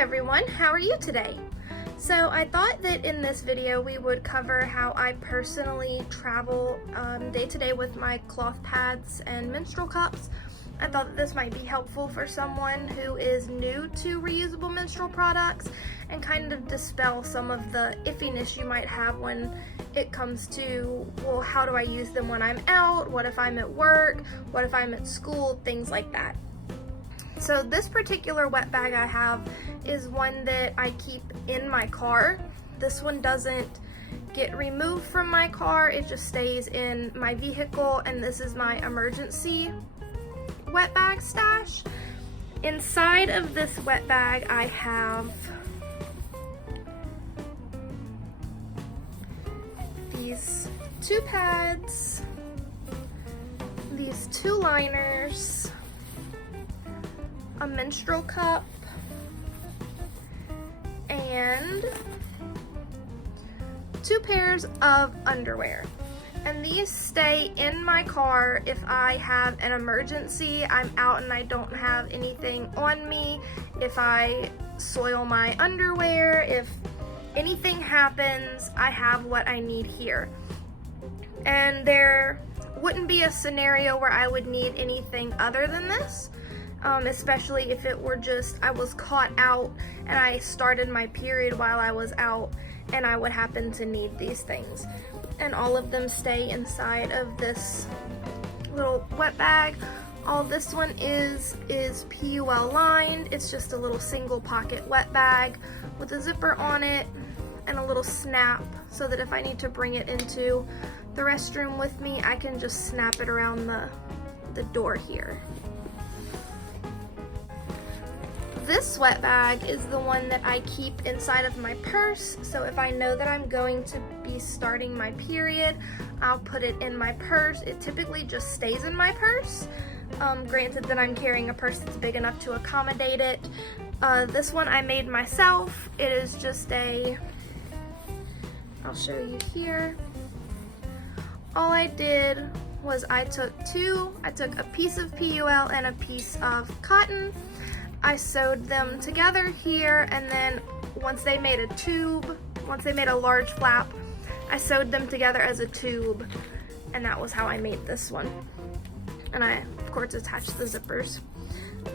everyone, how are you today? So I thought that in this video we would cover how I personally travel day to day with my cloth pads and menstrual cups. I thought that this might be helpful for someone who is new to reusable menstrual products and kind of dispel some of the iffiness you might have when it comes to, well, how do I use them when I'm out? What if I'm at work? What if I'm at school? Things like that. So this particular wet bag I have is one that I keep in my car. This one doesn't get removed from my car, it just stays in my vehicle, and this is my emergency wet bag stash. Inside of this wet bag I have these 2 pads, these 2 liners, a menstrual cup, and 2 pairs of underwear. And these stay in my car if I have an emergency, I'm out and I don't have anything on me, if I soil my underwear, if anything happens, I have what I need here. And there wouldn't be a scenario where I would need anything other than this. Especially if it were just I was caught out and I started my period while I was out and I would happen to need these things. And all of them stay inside of this little wet bag. All this one is PUL lined. It's just a little single pocket wet bag with a zipper on it and a little snap so that if I need to bring it into the restroom with me, I can just snap it around the door here. This wet bag is the one that I keep inside of my purse, so if I know that I'm going to be starting my period, I'll put it in my purse. It typically just stays in my purse, granted that I'm carrying a purse that's big enough to accommodate it. This one I made myself. It is just I'll show you here. All I did was I took a piece of PUL and a piece of cotton. I sewed them together here, and then once they made a large flap, I sewed them together as a tube, and that was how I made this one. And I, of course, attached the zippers.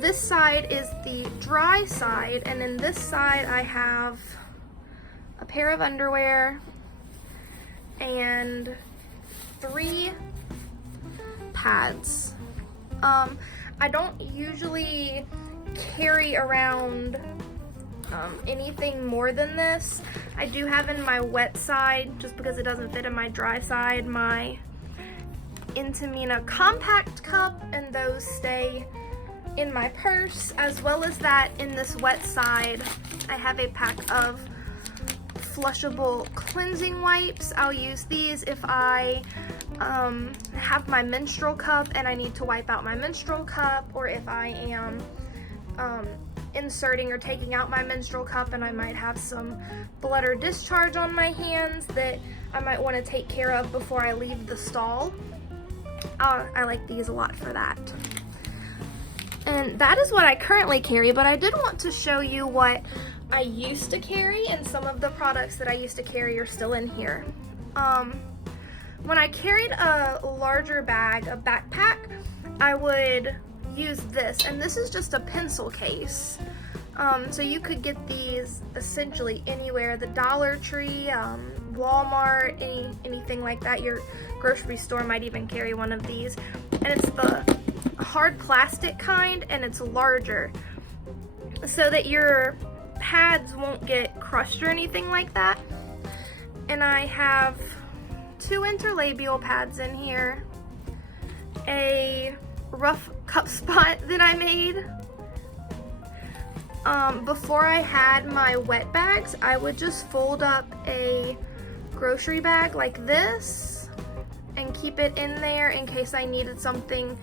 This side is the dry side, and in this side I have a pair of underwear and 3 pads. I don't usually carry around anything more than this. I do have in my wet side, just because it doesn't fit in my dry side, my Intimina compact cup, and those stay in my purse, as well as that in this wet side I have a pack of flushable cleansing wipes. I'll use these if I have my menstrual cup and I need to wipe out my menstrual cup, or if I am inserting or taking out my menstrual cup and I might have some blood or discharge on my hands that I might want to take care of before I leave the stall. I like these a lot for that. And that is what I currently carry, but I did want to show you what I used to carry, and some of the products that I used to carry are still in here. When I carried a larger bag, a backpack, I would use this, and this is just a pencil case. So you could get these essentially anywhere, the Dollar Tree, Walmart, anything like that. Your grocery store might even carry one of these, and it's the hard plastic kind, and it's larger so that your pads won't get crushed or anything like that. And I have 2 interlabial pads in here, a rough cup spot that I made. Before I had my wet bags, I would just fold up a grocery bag like this and keep it in there in case I needed something.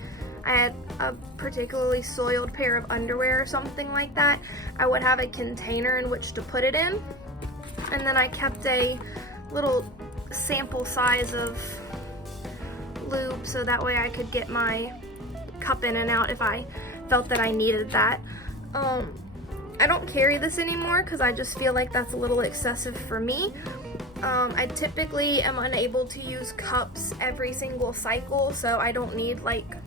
I had a particularly soiled pair of underwear or something like that. I would have a container in which to put it in, and then I kept a little sample size of lube so that way I could get my cup in and out if I felt that I needed that. I don't carry this anymore because I just feel like that's a little excessive for me. I typically am unable to use cups every single cycle, so I don't need like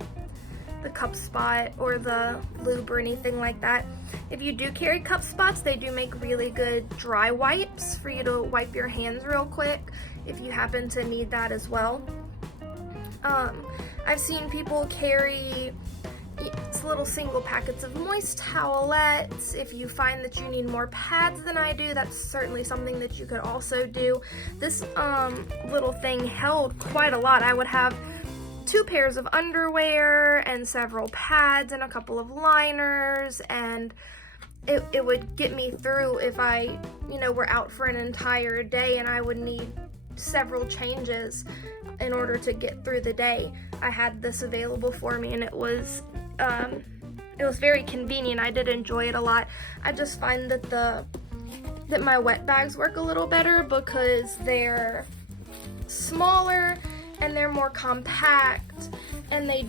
the cup spot or the lube or anything like that. If you do carry cup spots, they do make really good dry wipes for you to wipe your hands real quick if you happen to need that as well. I've seen people carry little single packets of moist towelettes. If you find that you need more pads than I do, that's certainly something that you could also do. This little thing held quite a lot. I would have 2 pairs of underwear and several pads and a couple of liners, and it would get me through if I, were out for an entire day and I would need several changes in order to get through the day. I had this available for me, and it was very convenient. I did enjoy it a lot. I just find that my wet bags work a little better because they're smaller and they're more compact, and they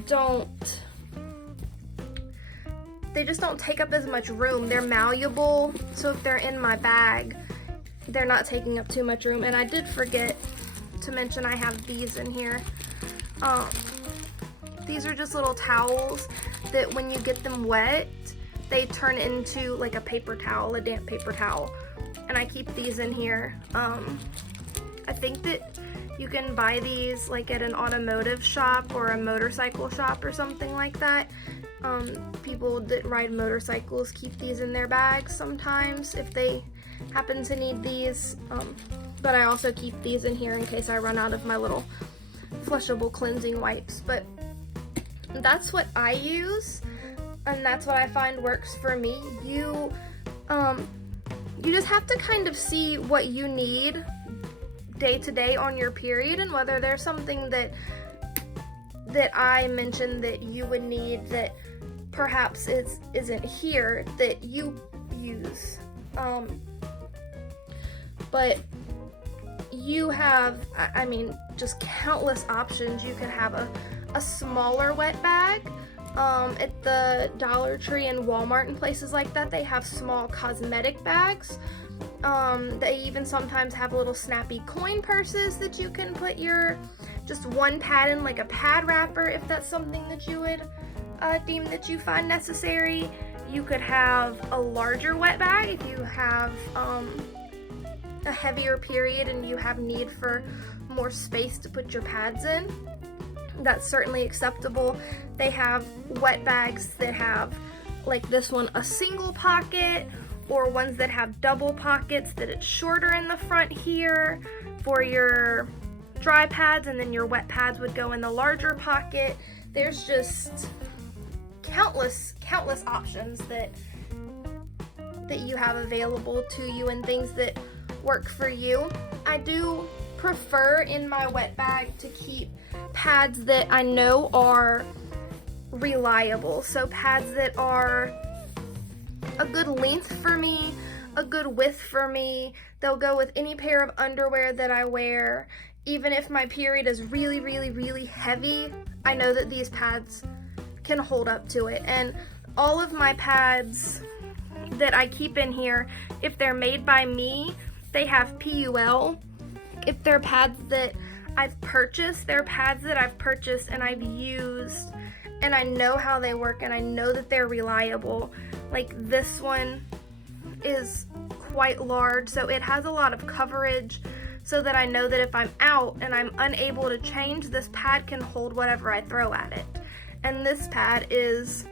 just don't take up as much room. They're malleable, so if they're in my bag, they're not taking up too much room. And I did forget to mention I have these in here. These are just little towels that when you get them wet, they turn into like a paper towel, a damp paper towel. And I keep these in here. I think that you can buy these like at an automotive shop or a motorcycle shop or something like that. People that ride motorcycles keep these in their bags sometimes if they happen to need these. But I also keep these in here in case I run out of my little flushable cleansing wipes. But that's what I use, and that's what I find works for me. You just have to kind of see what you need day to day on your period, and whether there's something that I mentioned that you would need that perhaps isn't here that you use. But you have, just countless options. You could have a smaller wet bag. At the Dollar Tree and Walmart and places like that, they have small cosmetic bags. They even sometimes have little snappy coin purses that you can put just one pad in, like a pad wrapper, if that's something that you would deem that you find necessary. You could have a larger wet bag if you have a heavier period and you have need for more space to put your pads in. That's certainly acceptable. They have wet bags that have, like this one, a single pocket, or ones that have double pockets that it's shorter in the front here for your dry pads, and then your wet pads would go in the larger pocket. There's just countless options that you have available to you and things that work for you. I do prefer in my wet bag to keep pads that I know are reliable. So pads that are a good length for me, a good width for me. They'll go with any pair of underwear that I wear. Even if my period is really, really, really heavy, I know that these pads can hold up to it. And all of my pads that I keep in here, if they're made by me, they have PUL. If they're pads that I've purchased, they're pads that I've purchased and I've used, and I know how they work, and I know that they're reliable. Like this one is quite large, so it has a lot of coverage, so that I know that if I'm out and I'm unable to change, this pad can hold whatever I throw at it. And this pad is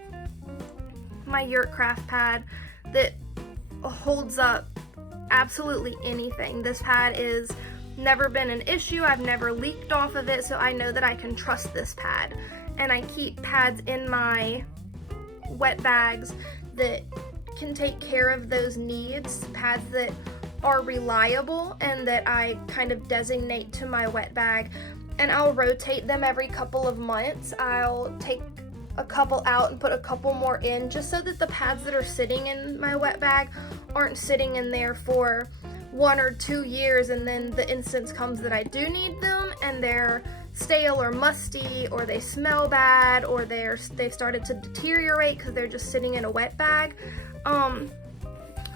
my Yurtcraft pad that holds up absolutely anything. This pad is never been an issue. I've never leaked off of it, so I know that I can trust this pad. And I keep pads in my wet bags that can take care of those needs, pads that are reliable and that I kind of designate to my wet bag. And I'll rotate them every couple of months. I'll take a couple out and put a couple more in, just so that the pads that are sitting in my wet bag aren't sitting in there for 1 or 2 years, and then the instance comes that I do need them and they're stale or musty, or they smell bad, or they've started to deteriorate because they're just sitting in a wet bag.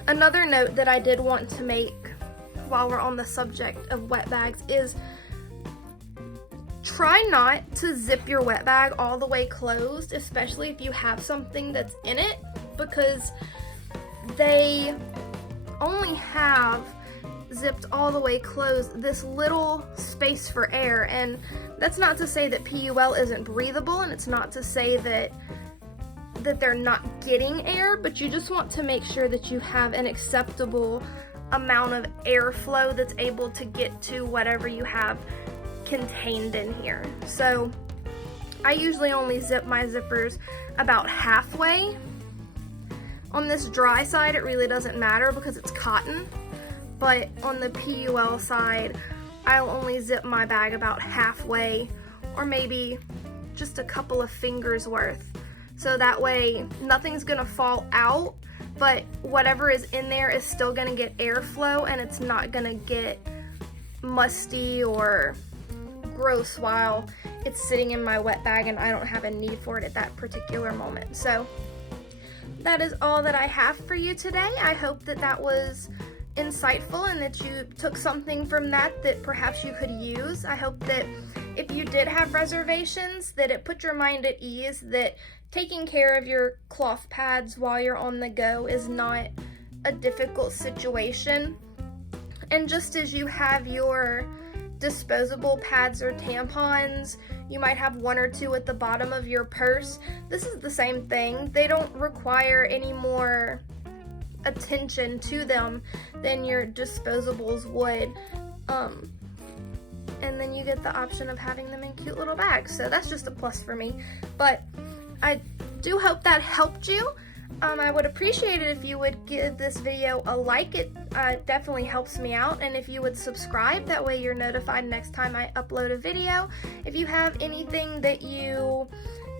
Another note that I did want to make while we're on the subject of wet bags is try not to zip your wet bag all the way closed, especially if you have something that's in it, because they only have zipped all the way closed this little space for air. And that's not to say that PUL isn't breathable, and it's not to say that they're not getting air, but you just want to make sure that you have an acceptable amount of airflow that's able to get to whatever you have contained in here. So I usually only zip my zippers about halfway. On this dry side, it really doesn't matter because it's cotton, but on the PUL side, I'll only zip my bag about halfway, or maybe just a couple of fingers worth. So that way nothing's gonna fall out, but whatever is in there is still gonna get airflow, and it's not gonna get musty or gross while it's sitting in my wet bag and I don't have a need for it at that particular moment. So that is all that I have for you today. I hope that that was insightful and that you took something from that that perhaps you could use. I hope that if you did have reservations, that it put your mind at ease that taking care of your cloth pads while you're on the go is not a difficult situation. And just as you have your disposable pads or tampons, you might have one or two at the bottom of your purse. This is the same thing. They don't require any more attention to them than your disposables would. And then you get the option of having them in cute little bags. So that's just a plus for me. But I do hope that helped you. I would appreciate it if you would give this video a like. It definitely helps me out. And if you would subscribe, that way you're notified next time I upload a video. If you have anything that you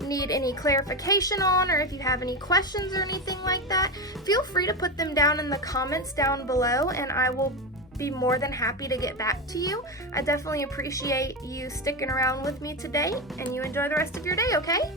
need any clarification on, or if you have any questions or anything like that, feel free to put them down in the comments down below, and I will be more than happy to get back to you. I definitely appreciate you sticking around with me today, and you enjoy the rest of your day, okay?